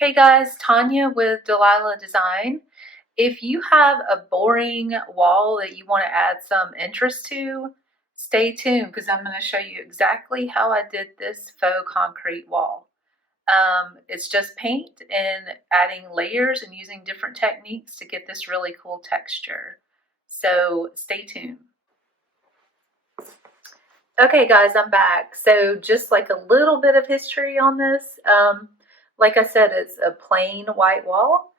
Hey guys, Tanya with Delilah Design. If you have a boring wall that you want to add some interest to, stay tuned because I'm going to show you exactly how I did this faux concrete wall. It's just paint and adding layers and using different techniques to get this really cool texture. So stay tuned. Okay guys, I'm back. So just like a little bit of history on this. Like I said, it's a plain white wall,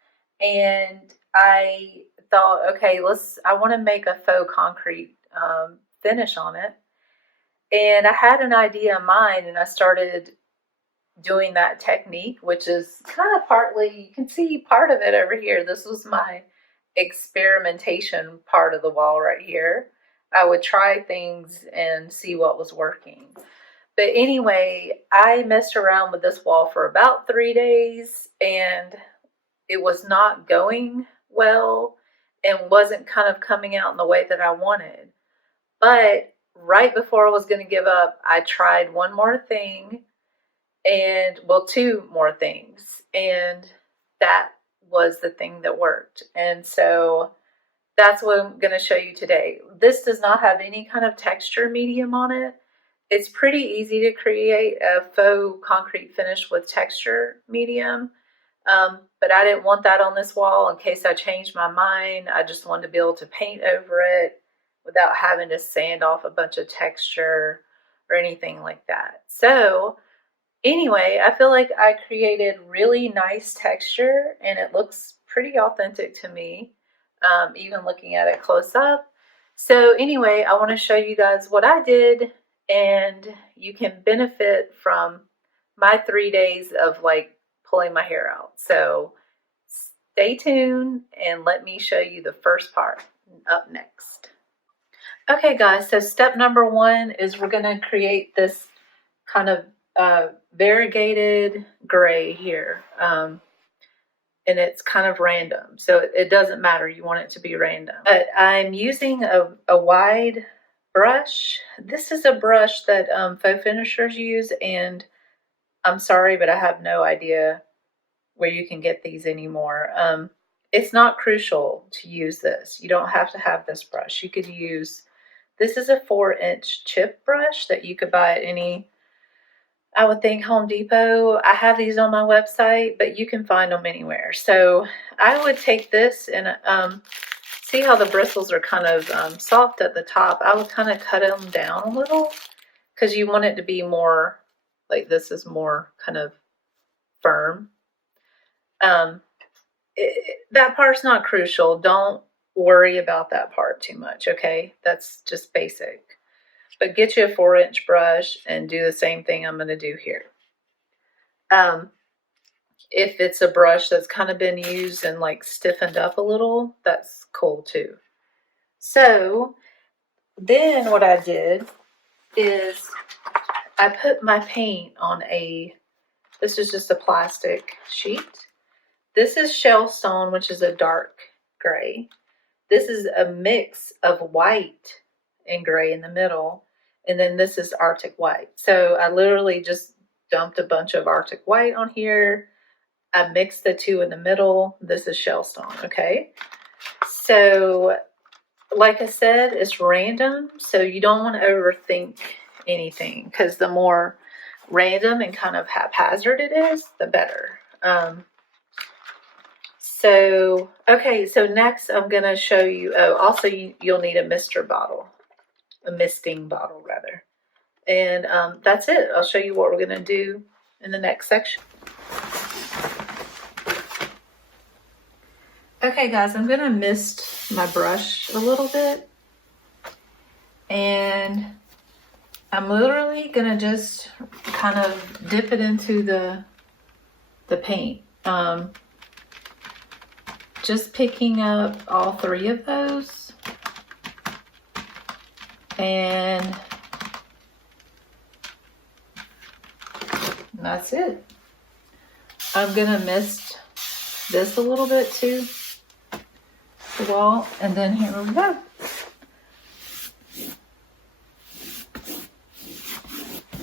and I thought, okay, I want to make a faux concrete finish on it. And I had an idea in mind, and I started doing that technique, which is kind of partly, you can see part of it over here. This was my experimentation part of the wall right here. I would try things and see what was working. But anyway, I messed around with this wall for about 3 days, and it was not going well and wasn't kind of coming out in the way that I wanted. But right before I was going to give up, I tried one more thing, and well, two more things, and that was the thing that worked. And so that's what I'm going to show you today. This does not have any kind of texture medium on it. It's pretty easy to create a faux concrete finish with texture medium, but I didn't want that on this wall in case I changed my mind. I just wanted to be able to paint over it without having to sand off a bunch of texture or anything like that. So anyway, I feel like I created really nice texture, and it looks pretty authentic to me, even looking at it close up. So anyway, I want to show you guys what I did, and you can benefit from my 3 days of like pulling my hair out. So stay tuned and let me show you the first part up next. Okay guys, so step number one is we're going to create this kind of variegated gray here. And it's kind of random, so it doesn't matter. You want it to be random. But I'm using a wide brush. This is a brush that faux finishers use, and I'm sorry, but I have no idea where you can get these anymore. It's not crucial to use this. You don't have to have this brush. You could use, this is a 4-inch chip brush that you could buy at any, I would think, Home Depot. I have these on my website, but you can find them anywhere. So I would take this and see how the bristles are kind of soft at the top. I would kind of cut them down a little because you want it to be more like this is more kind of firm. That part's not crucial. Don't worry about that part too much, okay? That's just basic. But get you a 4-inch brush and do the same thing I'm going to do here. If it's a brush that's kind of been used and like stiffened up a little, that's cool too. So then what I did is I put my paint on this is just a plastic sheet. This is shellstone, which is a dark gray. This is a mix of white and gray in the middle. And then this is Arctic white. So I literally just dumped a bunch of Arctic white on here. I mixed the two in the middle. This is shellstone, okay? So like I said, it's random. So you don't want to overthink anything, because the more random and kind of haphazard it is, the better. Okay, so next I'm going to show you, also you'll need a misting bottle rather. And that's it. I'll show you what we're going to do in the next section. Okay guys, I'm going to mist my brush a little bit. And I'm literally going to just kind of dip it into the paint. Just picking up all 3 of those. And that's it. I'm going to mist this a little bit too, the wall, and then here we go.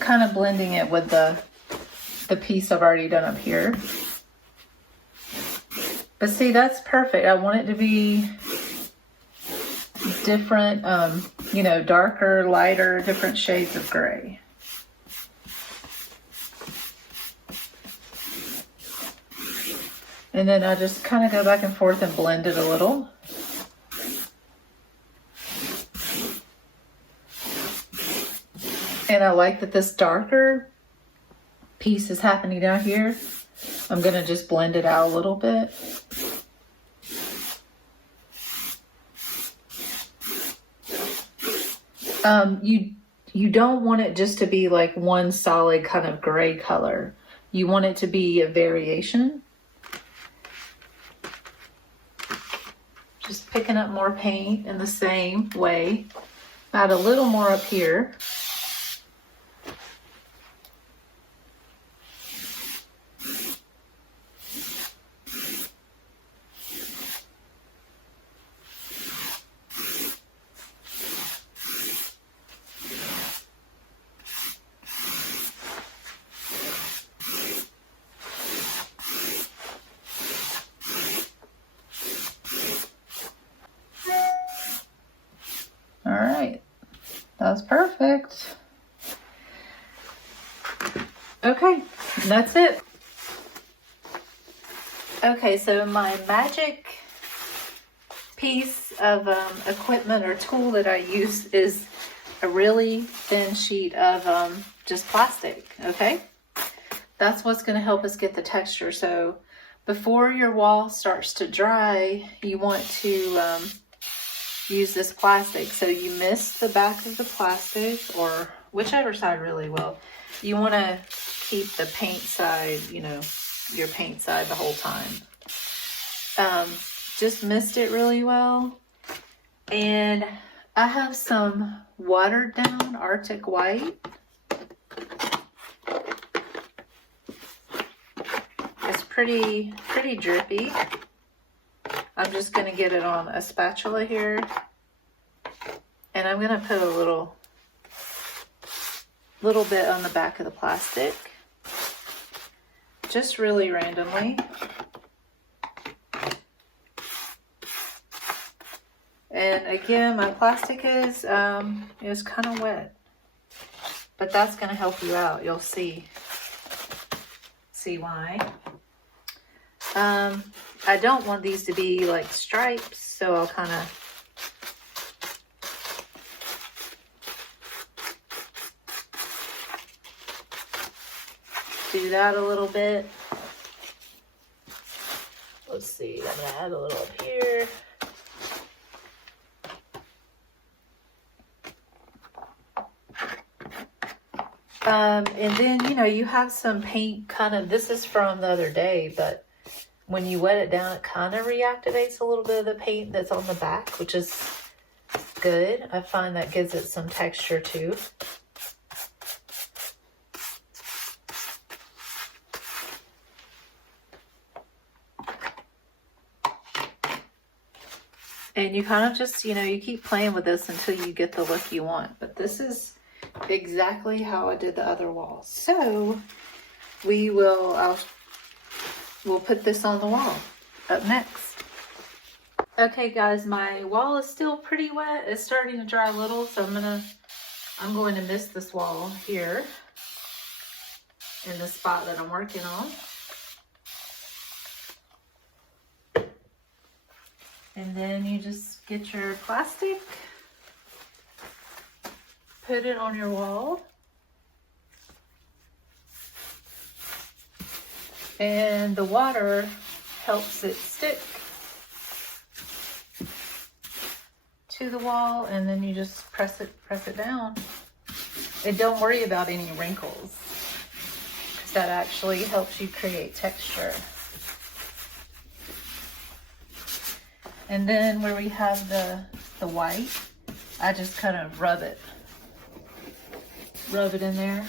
Kind of blending it with the piece I've already done up here. But see, that's perfect. I want it to be different, you know, darker, lighter, different shades of gray. And then I just kind of go back and forth and blend it a little. And I like that this darker piece is happening down here. I'm gonna just blend it out a little bit. You don't want it just to be like one solid kind of gray color. You want it to be a variation. Just picking up more paint in the same way. Add a little more up here. All right, that's perfect. Okay, that's it. Okay, so my magic piece of equipment or tool that I use is a really thin sheet of just plastic, okay? That's what's going to help us get the texture. So before your wall starts to dry, you want to use this plastic. So you mist the back of the plastic, or whichever side really will. You want to keep the paint side, you know, your paint side the whole time. Just mist it really well. And I have some watered down Arctic White. It's pretty drippy. I'm just going to get it on a spatula here, and I'm going to put a little bit on the back of the plastic, just really randomly. And again, my plastic is kind of wet, but that's going to help you out. You'll see why. I don't want these to be like stripes, so I'll kind of do that a little bit. Let's see, I'm gonna add a little up here. And then, you know, you have some paint kind of, this is from the other day, but when you wet it down, it kind of reactivates a little bit of the paint that's on the back, which is good. I find that gives it some texture too. And you kind of just, you know, you keep playing with this until you get the look you want. But this is exactly how I did the other wall. So we'll put this on the wall up next. Okay guys, my wall is still pretty wet. It's starting to dry a little, so I'm going to mist this wall here in the spot that I'm working on. And then you just get your plastic, put it on your wall, and the water helps it stick to the wall, and then you just press it down. And don't worry about any wrinkles, because that actually helps you create texture. And then where we have the white, I just kind of rub it in there.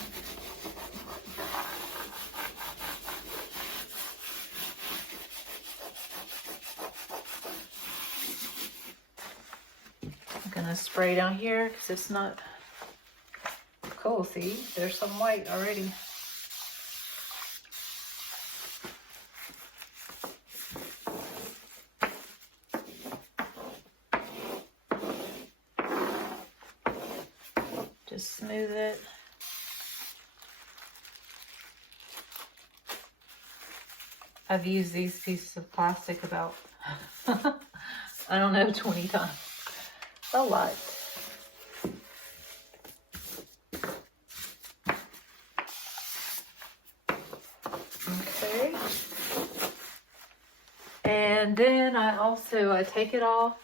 I'm gonna spray down here because it's not cool. See, there's some white already. just smooth it. I've used these pieces of plastic about, I don't know, 20 times. A lot. Okay. And then I take it off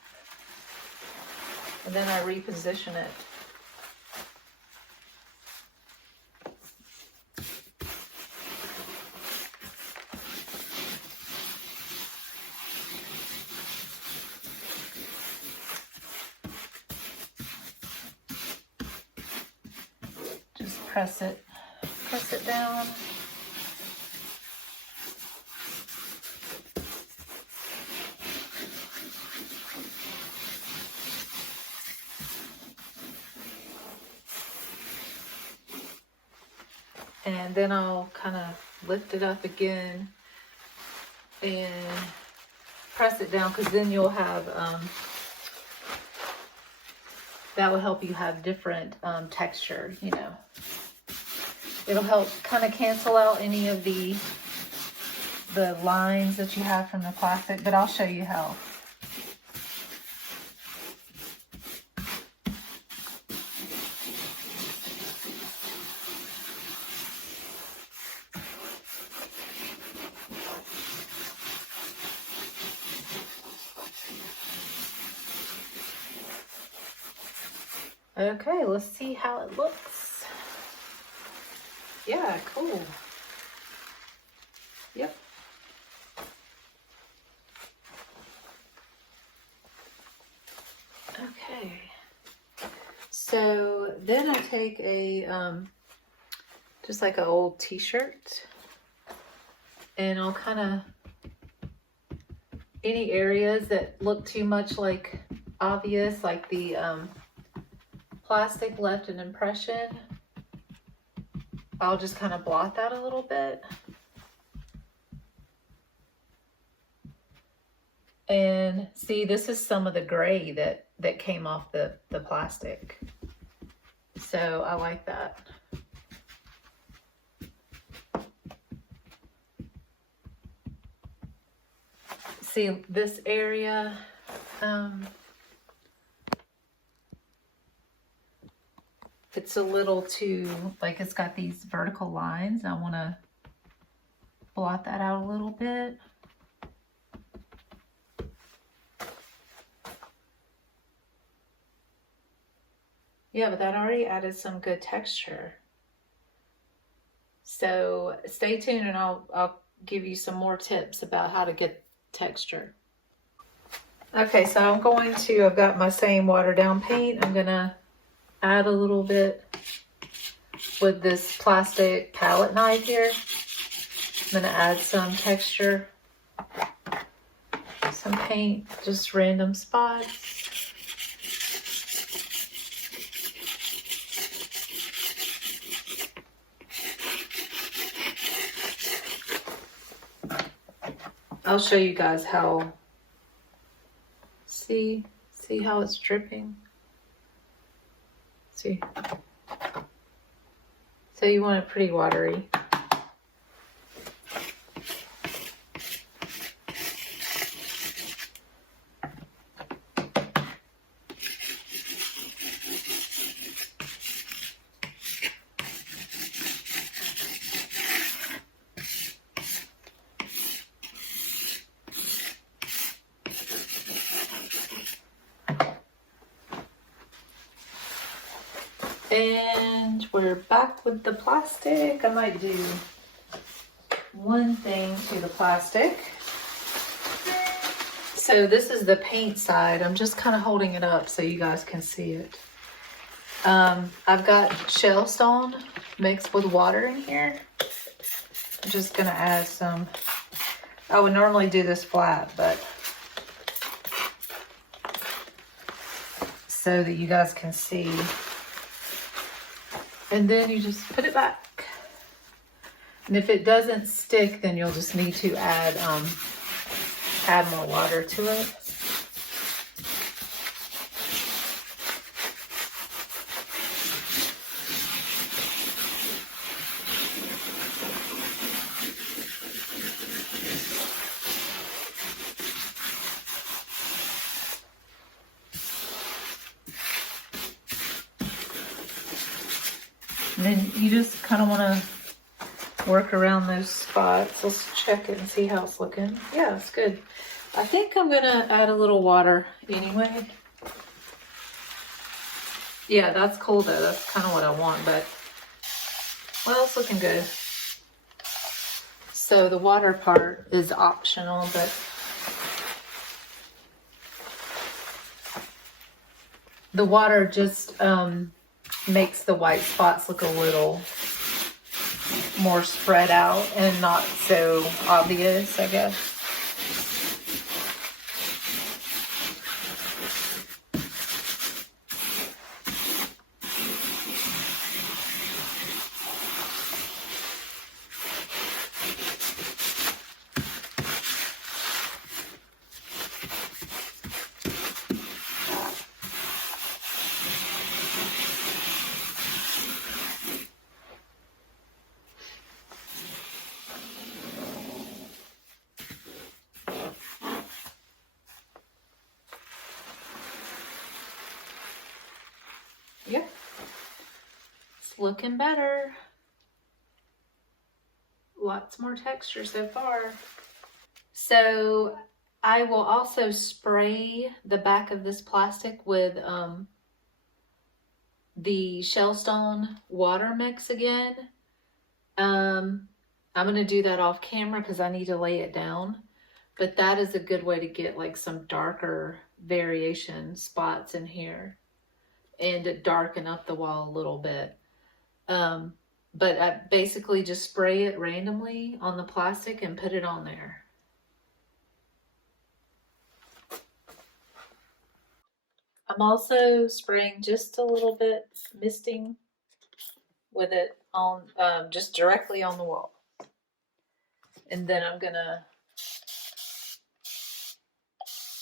and then I reposition it. Just press it down. And then I'll kind of lift it up again and press it down, because then you'll have, that will help you have different texture, you know. It'll help kind of cancel out any of the lines that you have from the plastic, but I'll show you how. Okay, let's see how it looks. Yeah, cool. Yep. Okay. So then I take a, just like an old t-shirt, and I'll kind of, any areas that look too much like obvious, like the, plastic left an impression, I'll just kind of blot that a little bit. And see, this is some of the gray that came off the plastic. So I like that. See this area, it's a little too, like, it's got these vertical lines. I want to blot that out a little bit. Yeah, but that already added some good texture. So stay tuned and I'll give you some more tips about how to get texture. Okay, so I've got my same watered down paint. I'm gonna add a little bit with this plastic palette knife here. I'm gonna add some texture, some paint, just random spots. I'll show you guys how, see how it's dripping? See? So you want it pretty watery. And we're back with the plastic. I might do one thing to the plastic. So this is the paint side. I'm just kind of holding it up so you guys can see it. I've got shell stone mixed with water in here. I'm just gonna add some. I would normally do this flat, but so that you guys can see. And then you just put it back. And if it doesn't stick, then you'll just need to add more water to it. And then you just kind of want to work around those spots. Let's check it and see how it's looking. Yeah, it's good. I think I'm gonna add a little water anyway. Yeah, that's cool though. That's kind of what I want, but well, it's looking good. So the water part is optional, but the water just makes the white spots look a little more spread out and not so obvious, I guess. Yeah, it's looking better. Lots more texture so far. So I will also spray the back of this plastic with the Shellstone water mix again. I'm going to do that off camera because I need to lay it down. But that is a good way to get like some darker variation spots in here and darken up the wall a little bit. But I basically just spray it randomly on the plastic and put it on there. I'm also spraying just a little bit, misting with it on just directly on the wall. And then I'm gonna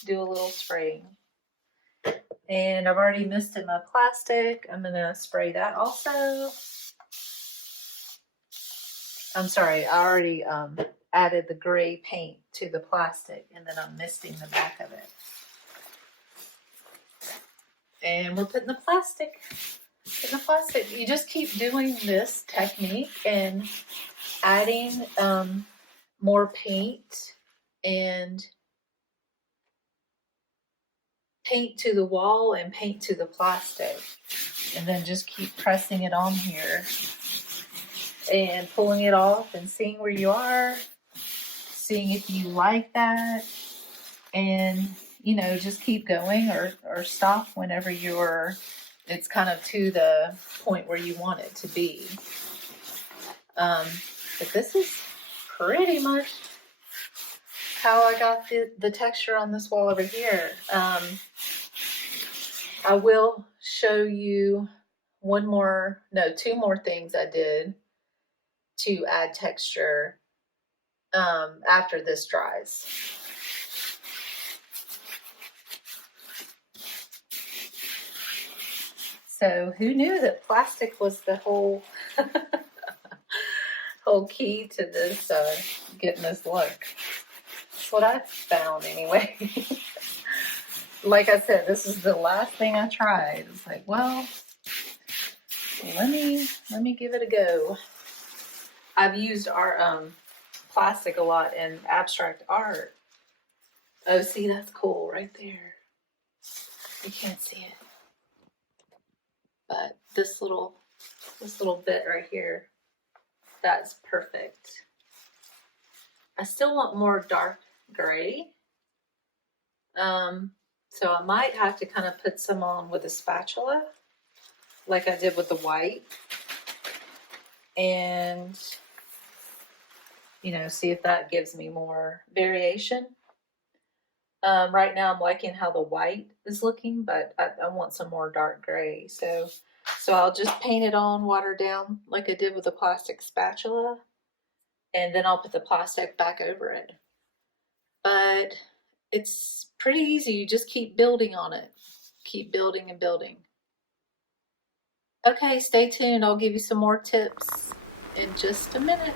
do a little spraying. And I've already misted my plastic. I'm gonna spray that also. I'm sorry, I already added the gray paint to the plastic, and then I'm misting the back of it. And we're putting the plastic in the plastic. You just keep doing this technique and adding more paint and paint to the wall and paint to the plastic. And then just keep pressing it on here and pulling it off and seeing where you are, seeing if you like that, and you know, just keep going or stop whenever it's kind of to the point where you want it to be. But this is pretty much how I got the texture on this wall over here. I will show you two more things I did to add texture after this dries. So who knew that plastic was the whole whole key to this getting this look? That's what I found anyway. Like I said, this is the last thing I tried. It's like, well, let me give it a go. I've used our plastic a lot in abstract art. Oh, see, that's cool right there. You can't see it. But this little bit right here, that's perfect. I still want more dark gray. So I might have to kind of put some on with a spatula, like I did with the white. And, you know, see if that gives me more variation. Right now I'm liking how the white is looking, but I want some more dark gray. So I'll just paint it on, water down like I did with the plastic spatula, and then I'll put the plastic back over it. But it's pretty easy. You just keep building on it. Keep building and building. Okay, stay tuned. I'll give you some more tips in just a minute.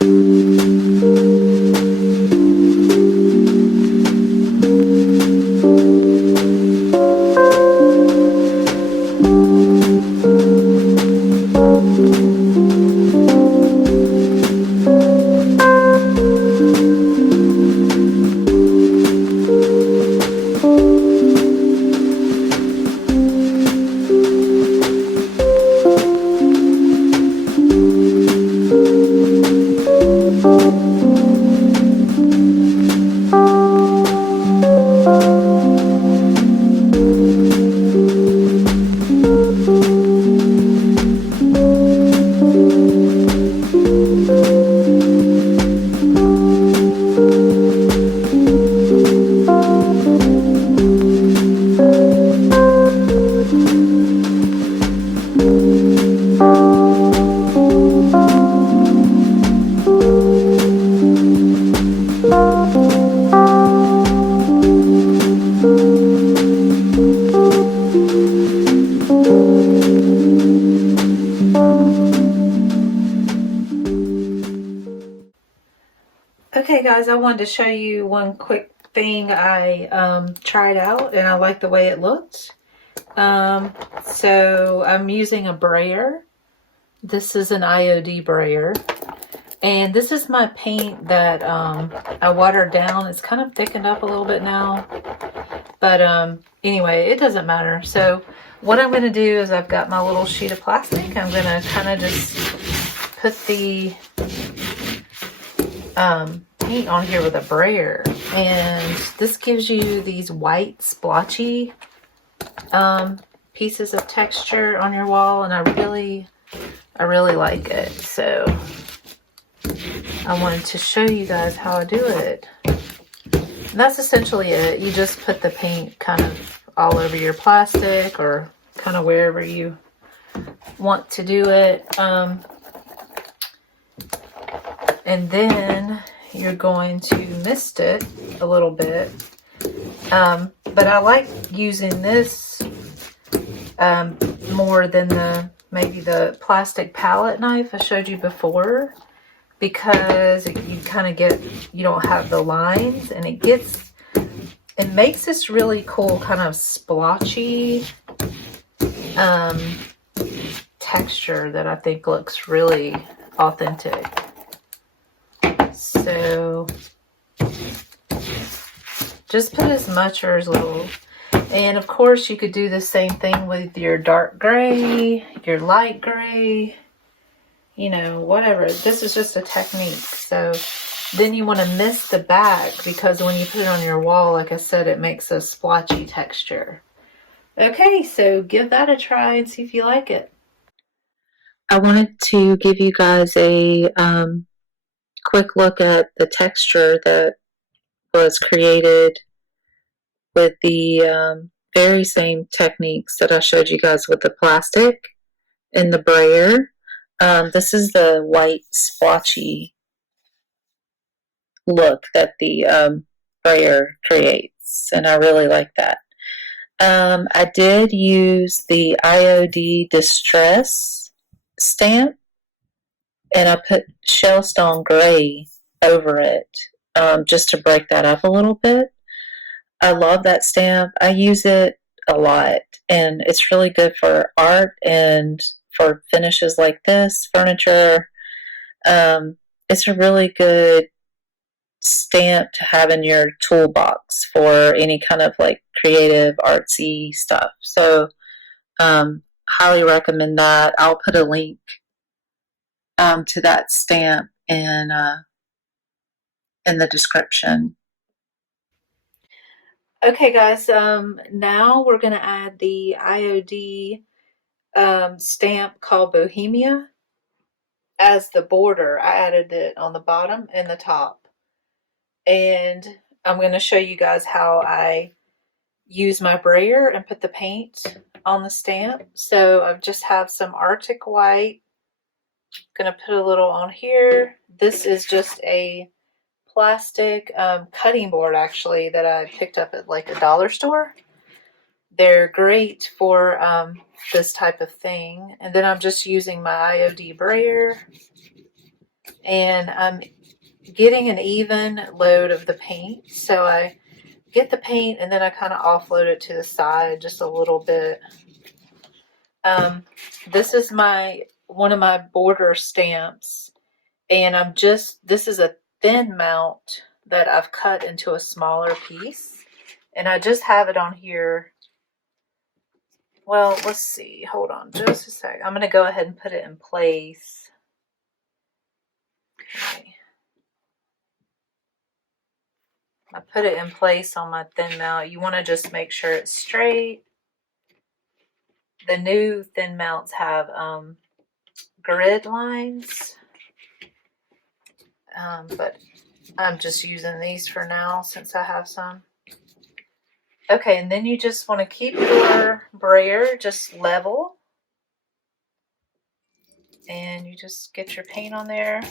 guys, I wanted to show you one quick thing I tried out, and I like the way it looked. So I'm using a brayer. This is an IOD brayer. And this is my paint that I watered down. It's kind of thickened up a little bit now. But anyway, it doesn't matter. So what I'm going to do is I've got my little sheet of plastic. I'm going to kind of just put the paint on here with a brayer. And this gives you these white splotchy pieces of texture on your wall. And I really like it. So I wanted to show you guys how I do it. And that's essentially it. You just put the paint kind of all over your plastic or kind of wherever you want to do it. And then you're going to mist it a little bit. But I like using this more than maybe the plastic palette knife I showed you before, because you kind of get, you don't have the lines, and it makes this really cool kind of splotchy texture that I think looks really authentic. So just put as much or as little. And of course you could do the same thing with your dark gray, your light gray, you know, whatever. This is just a technique. So then you want to mist the back, because when you put it on your wall, like I said, it makes a splotchy texture. Okay, so give that a try and see if you like it. I wanted to give you guys a quick look at the texture that was created with the very same techniques that I showed you guys with the plastic and the brayer. This is the white splotchy look that the brayer creates, and I really like that. I did use the IOD Distress stamp, and I put Shellstone Gray over it just to break that up a little bit. I love that stamp. I use it a lot, and it's really good for art and for finishes like this, furniture. It's a really good stamp to have in your toolbox for any kind of like creative, artsy stuff. So highly recommend that. I'll put a link to that stamp in the description. Okay, guys, now we're going to add the IOD stamp called Bohemia as the border. I added it on the bottom and the top. And I'm going to show you guys how I use my brayer and put the paint on the stamp. So I just have some Arctic white. Going to put a little on here. This is just a plastic cutting board, actually, that I picked up at like a dollar store. They're great for this type of thing. And then I'm just using my IOD brayer, and I'm getting an even load of the paint. So I get the paint and then I kind of offload it to the side just a little bit. This is one of my border stamps, and this is a thin mount that I've cut into a smaller piece, and I just have it on here. Well, let's see. Hold on just a sec. I'm going to go ahead and put it in place. Okay. I put it in place on my thin mount. You want to just make sure it's straight. The new thin mounts have grid lines, but I'm just using these for now since I have some. Okay, and then you just want to keep your brayer just level, and you just get your paint on there.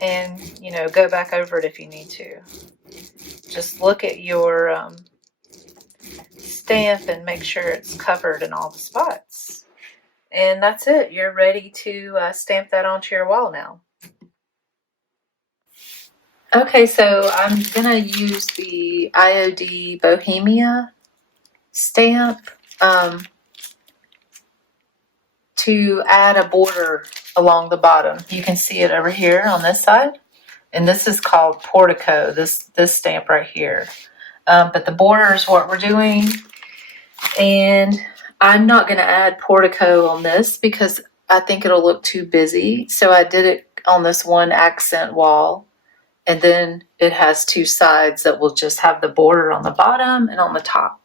And, you know, go back over it if you need to. Just look at your stamp and make sure it's covered in all the spots. And that's it. You're ready to stamp that onto your wall now. Okay, so I'm going to use the IOD Bohemia stamp to add a border along the bottom. You can see it over here on this side. And this is called Portico, this stamp right here. But the border is what we're doing. And I'm not going to add Portico on this because I think it'll look too busy. So I did it on this one accent wall. And then it has two sides that will just have the border on the bottom and on the top.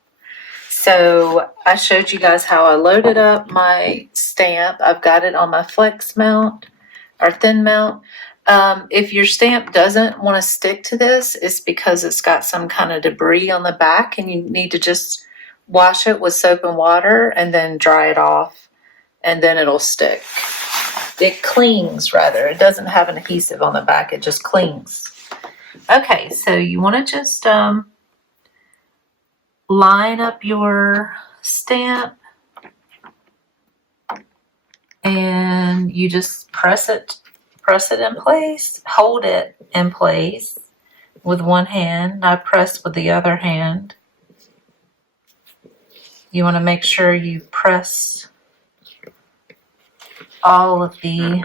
So I showed you guys how I loaded up my stamp. I've got it on my flex mount or thin mount. If your stamp doesn't want to stick to this, it's because it's got some kind of debris on the back and you need to just wash it with soap and water and then dry it off and then it'll stick. It clings rather. It doesn't have an adhesive on the back. It just clings. Okay, so you want to just line up your stamp and you just press it in place, hold it in place with one hand. I press with the other hand. You want to make sure you press all of the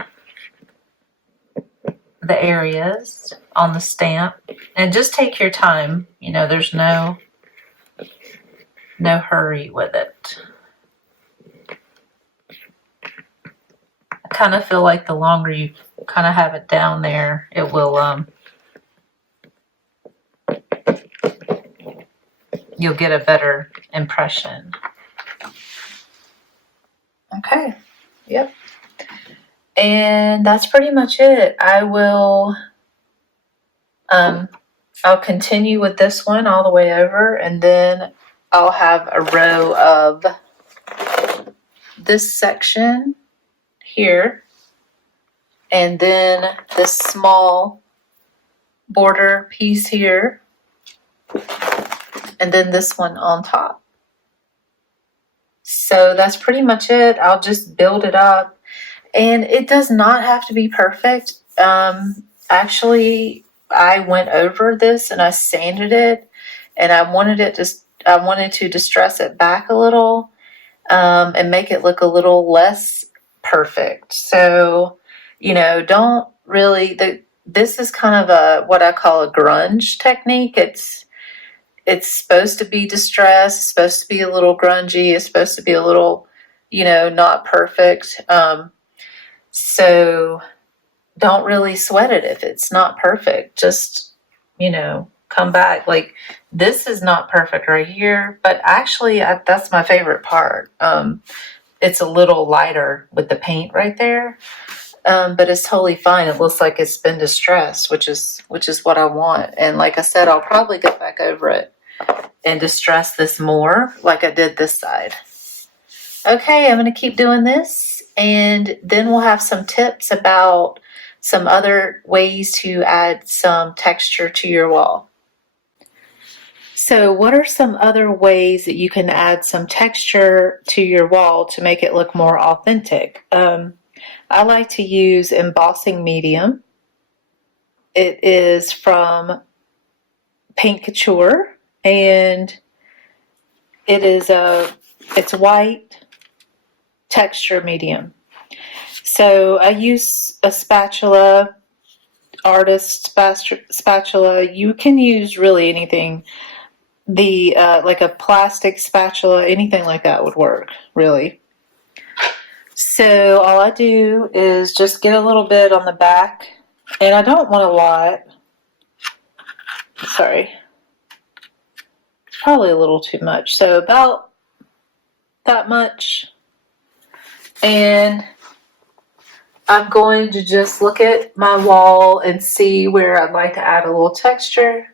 areas on the stamp and just take your time. You know, there's no hurry with it. I kind of feel like the longer you kind of have it down there, it will you'll get a better impression. Okay. Yep. And that's pretty much it. I will I'll continue with this one all the way over, and then I'll have a row of this section here, and then this small border piece here, and then this one on top. So that's pretty much it. I'll just build it up, and it does not have to be perfect. Actually, I went over this and I sanded it, and I wanted to distress it back a little and make it look a little less perfect. So, you know, don't really, this is kind of what I call a grunge technique. It's supposed to be distressed, it's supposed to be a little grungy, it's supposed to be a little, you know, not perfect. So don't really sweat it if it's not perfect. Just, you know, come back. Like, this is not perfect right here, but actually that's my favorite part. It's a little lighter with the paint right there, but it's totally fine. It looks like it's been distressed, which is what I want. And like I said, I'll probably go back over it and distress this more like I did this side. Okay, I'm going to keep doing this, and then we'll have some tips about some other ways to add some texture to your wall. So what are some other ways that you can add some texture to your wall to make it look more authentic? I like to use embossing medium. It is from Paint Couture, and it's white texture medium. So I use a spatula, artist spatula. You can use really anything. Like a plastic spatula, anything like that would work, really. So all I do is just get a little bit on the back, and I don't want a lot. Sorry. It's probably a little too much. So about that much. And I'm going to just look at my wall and see where I'd like to add a little texture.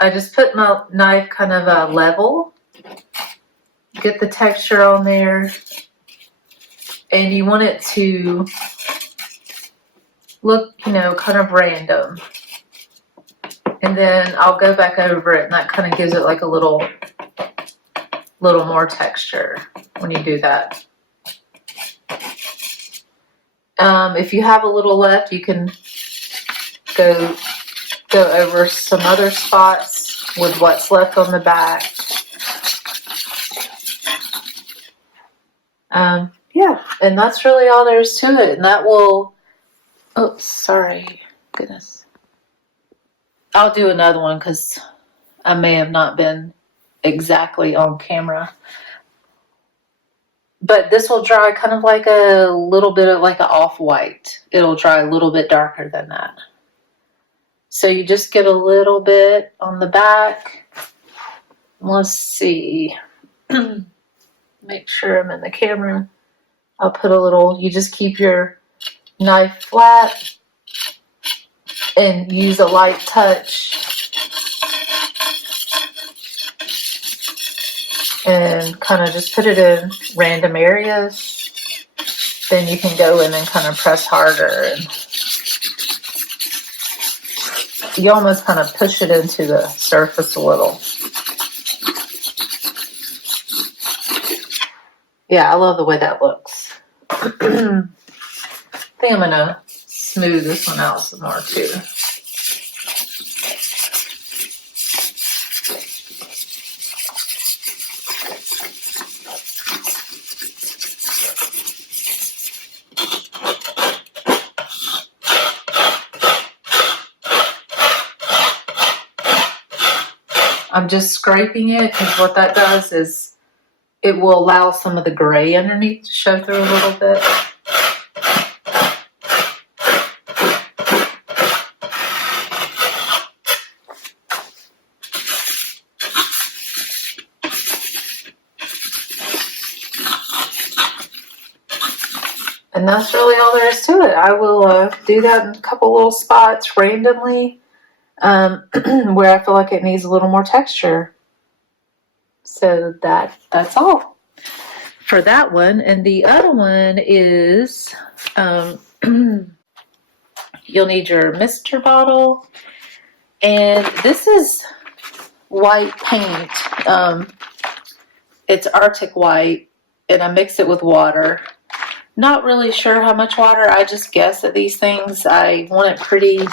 I just put my knife kind of level, get the texture on there, and you want it to look, you know, kind of random. And then I'll go back over it, and that kind of gives it like a little more texture when you do that. If you have a little left, you can go over some other spots with what's left on the back. Yeah, and that's really all there is to it. And that will, oh, sorry, goodness. I'll do another one because I may have not been exactly on camera. But this will dry kind of like a little bit of like an off-white. It'll dry a little bit darker than that. So you just get a little bit on the back. Let's see. Make sure I'm in the camera. I'll put a little, you just keep your knife flat and use a light touch and kind of just put it in random areas. Then you can go in and kind of press harder, and you almost kind of push it into the surface a little. Yeah, I love the way that looks. I think I'm gonna smooth this one out some more too. I'm just scraping it because what that does is it will allow some of the gray underneath to show through a little bit. And that's really all there is to it. I will do that in a couple little spots randomly where I feel like it needs a little more texture. So that's all for that one. And the other one is you'll need your mister bottle. And this is white paint. It's Arctic white, and I mix it with water. Not really sure how much water. I just guess at these things. I want it pretty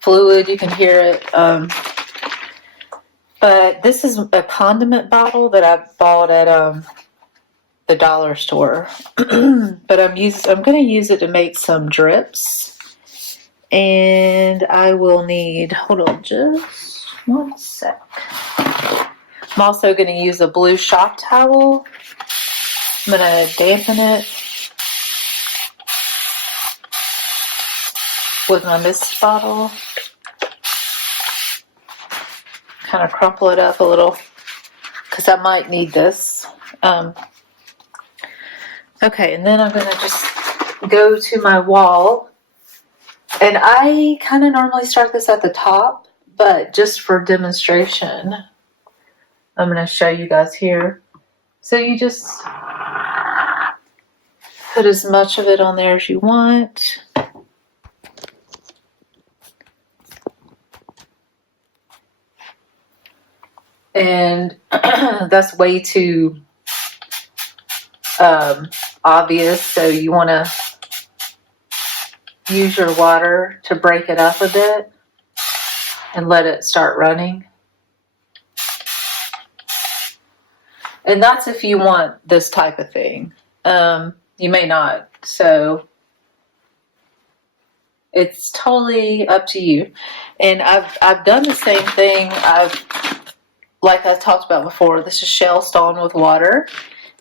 fluid. You can hear it. But this is a condiment bottle that I bought at the dollar store. But I'm going to use it to make some drips. And I will need, hold on just one sec. I'm also going to use a blue shop towel. I'm going to dampen it with my mist bottle. Kind of crumple it up a little because I might need this. Okay, and then I'm going to just go to my wall. And I kind of normally start this at the top, but just for demonstration, I'm going to show you guys here. So you just put as much of it on there as you want. And that's way too obvious, so you want to use your water to break it up a bit and let it start running. And that's if you want this type of thing. You may not, so it's totally up to you. And I've done the same thing. Like I talked about before, this is shell stone with water,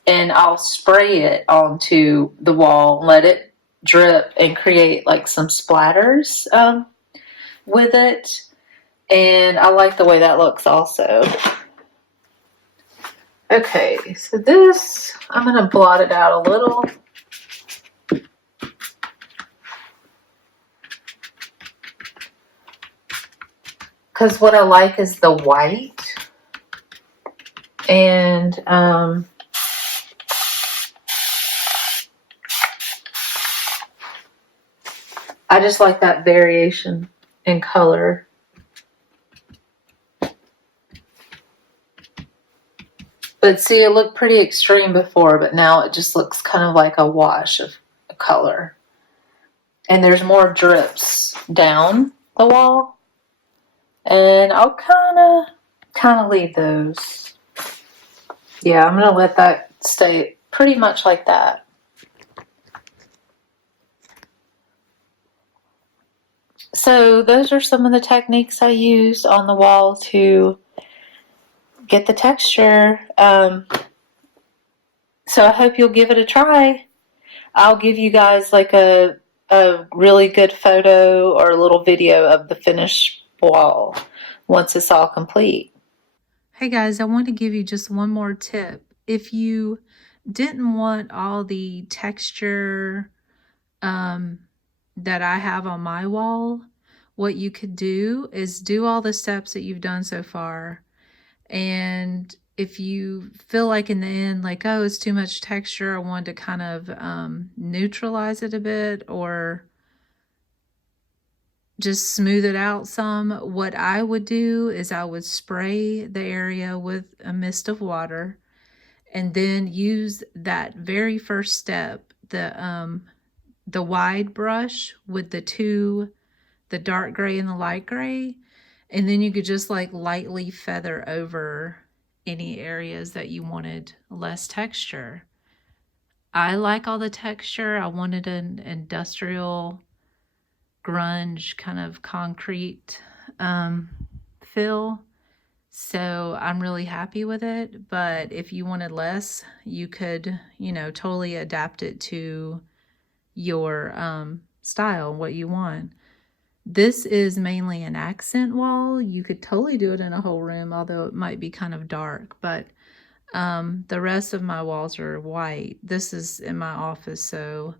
and I'll spray it onto the wall, let it drip, and create like some splatters with it. And I like the way that looks also. Okay, so this, I'm going to blot it out a little. Because what I like is the white. And I just like that variation in color. But see, it looked pretty extreme before, but now it just looks kind of like a wash of color. and there's more drips down the wall. And I'll kind of leave those. Yeah, I'm gonna let that stay pretty much like that. So those are some of the techniques I used on the wall to get the texture. So I hope you'll give it a try. I'll give you guys like a really good photo or a little video of the finished wall once it's all complete. Hey guys, I want to give you just one more tip. If you didn't want all the texture that I have on my wall, what you could do is do all the steps that you've done so far. And if you feel like in the end, like, oh, it's too much texture, I want to kind of neutralize it a bit or just smooth it out some, what I would do is I would spray the area with a mist of water and then use that very first step, the wide brush with the dark gray and the light gray, and then you could just like lightly feather over any areas that you wanted less texture. I like all the texture. I wanted an industrial grunge kind of concrete feel. So I'm really happy with it. But if you wanted less, you could, totally adapt it to your style, what you want. This is mainly an accent wall. You could totally do it in a whole room, although it might be kind of dark. But the rest of my walls are white. This is in my office, so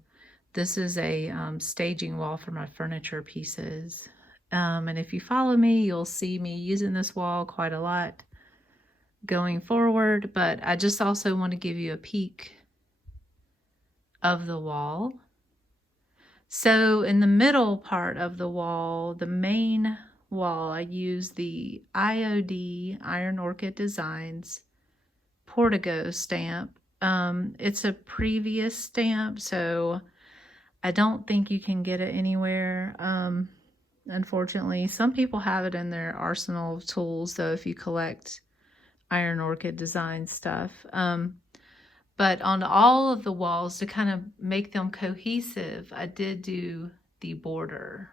this is a staging wall for my furniture pieces. And if you follow me, you'll see me using this wall quite a lot going forward. But I just also want to give you a peek of the wall. So in the middle part of the wall, the main wall, I use the IOD, Iron Orchid Designs Portico stamp. It's a previous stamp, so I don't think you can get it anywhere. Unfortunately, some people have it in their arsenal of tools, though, if you collect Iron Orchid Design stuff. But on all of the walls, to kind of make them cohesive, I did do the border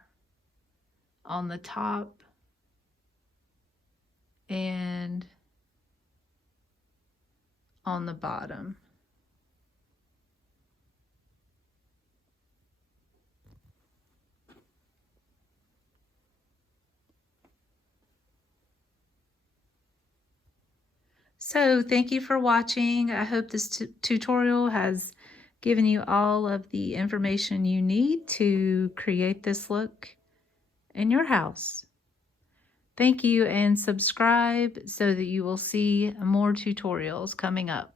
on the top and on the bottom. So thank you for watching. I hope this tutorial has given you all of the information you need to create this look in your house. Thank you, and subscribe so that you will see more tutorials coming up.